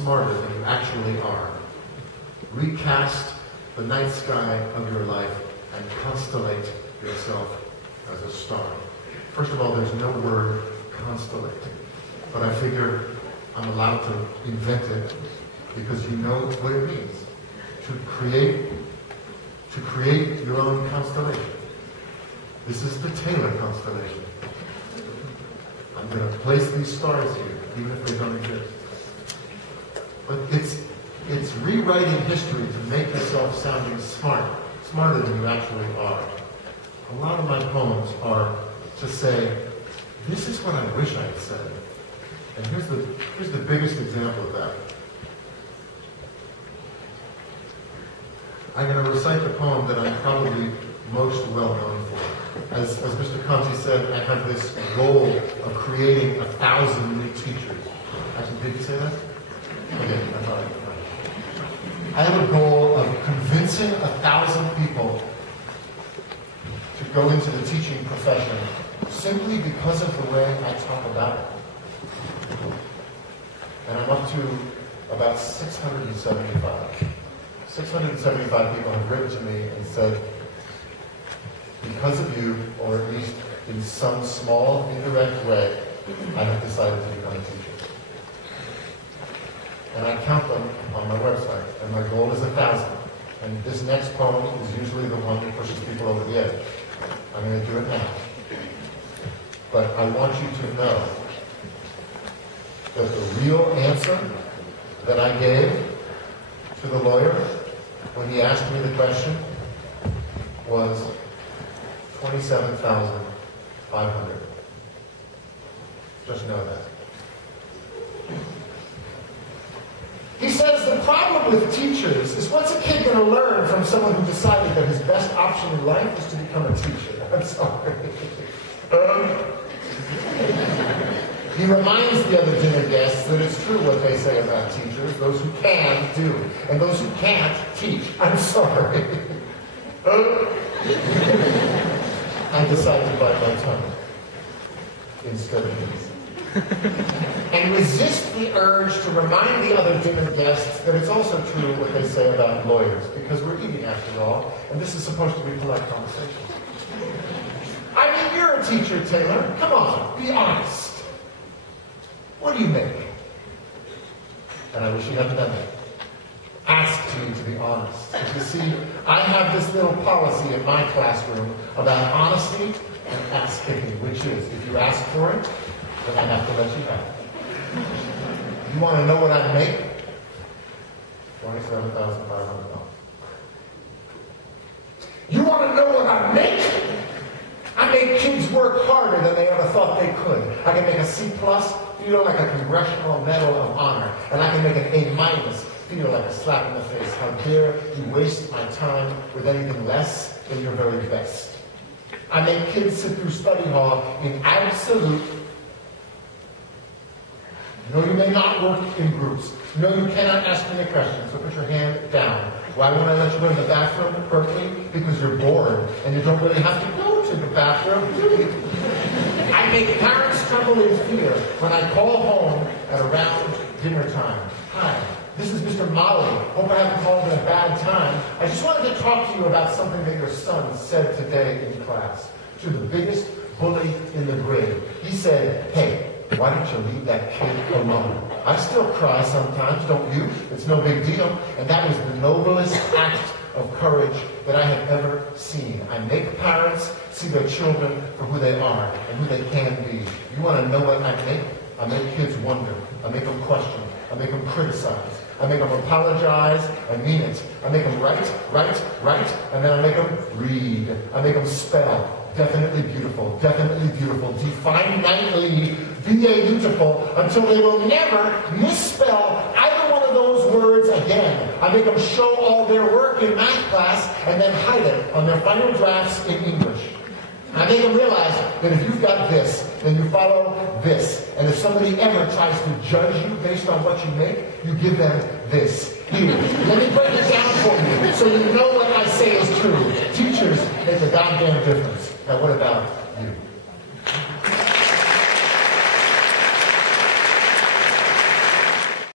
smarter than you actually are. Recast the night sky of your life and constellate yourself as a star. First of all, there's no word constellate, but I figure I'm allowed to invent it because you know what it means. To create your own constellation. This is the Taylor constellation. I'm going to place these stars here, even if they don't exist. But it's rewriting history to make yourself sounding smarter than you actually are. A lot of my poems are to say, this is what I wish I had said. And here's the biggest example of that. I'm going to recite the poem that I'm probably most well known for. As Mr. Conti said, I have this goal of creating 1,000 new teachers. Actually, did you say that? Okay, I thought I have a goal of convincing 1,000 people to go into the teaching profession simply because of the way I talk about it. And I'm up to about 675. 675 people have written to me and said, because of you, or at least in some small, indirect way, I have decided to become a teacher. And I count them on my website, and my goal is 1,000. And this next poem is usually the one that pushes people over the edge. I'm going to do it now. But I want you to know that the real answer that I gave to the lawyer when he asked me the question was 27,500. Just know that. He says the problem with teachers is, what's a kid going to learn from someone who decided that his best option in life is to become a teacher? I'm sorry. He reminds the other dinner guests that it's true what they say about teachers. Those who can do, and those who can't teach. I'm sorry. I decided to bite my tongue instead of this. And resist the urge to remind the other dinner guests that it's also true what they say about lawyers, because we're eating after all, and this is supposed to be polite conversation. I mean, you're a teacher, Taylor. Come on, be honest. What do you make? And I wish you hadn't done that. Asked you to be honest. Because you see, I have this little policy in my classroom about honesty and ass-kicking, which is, if you ask for it, then I have to let you have it. You want to know what I make? $27,500. You want to know what I make? I make kids work harder than they ever thought they could. I can make a C+, feel like a Congressional Medal of Honor, and I can make an A- feel like a slap in the face. How dare you waste my time with anything less than your very best. I make kids sit through study hall in absolute... No, you may not work in groups. No, you cannot ask me a question, so put your hand down. Why won't I let you go to the bathroom, Berkeley? Because you're bored, and you don't really have to go to the bathroom, do you? I make parents tremble in fear when I call home at around dinner time. Hi, this is Mr. Molly. Hope I haven't called at a bad time. I just wanted to talk to you about something that your son said today in class to the biggest bully in the grade. He said, hey, why don't you leave that kid alone? I still cry sometimes, don't you? It's no big deal. And that is the noblest act of courage that I have ever seen. I make parents see their children for who they are and who they can be. You want to know what I make? I make kids wonder. I make them question. I make them criticize. I make them apologize and mean it. I make them write, and then I make them read. I make them spell. Definitely beautiful, definitely beautiful, until they will never misspell either one of those words again. I make them show all their work in math class and then hide it on their final drafts in English. I make them realize that if you've got this, then you follow this. And if somebody ever tries to judge you based on what you make, you give them this. Here, let me break it down for you so you know what I say is true. Teachers make a goddamn difference. Now what about you?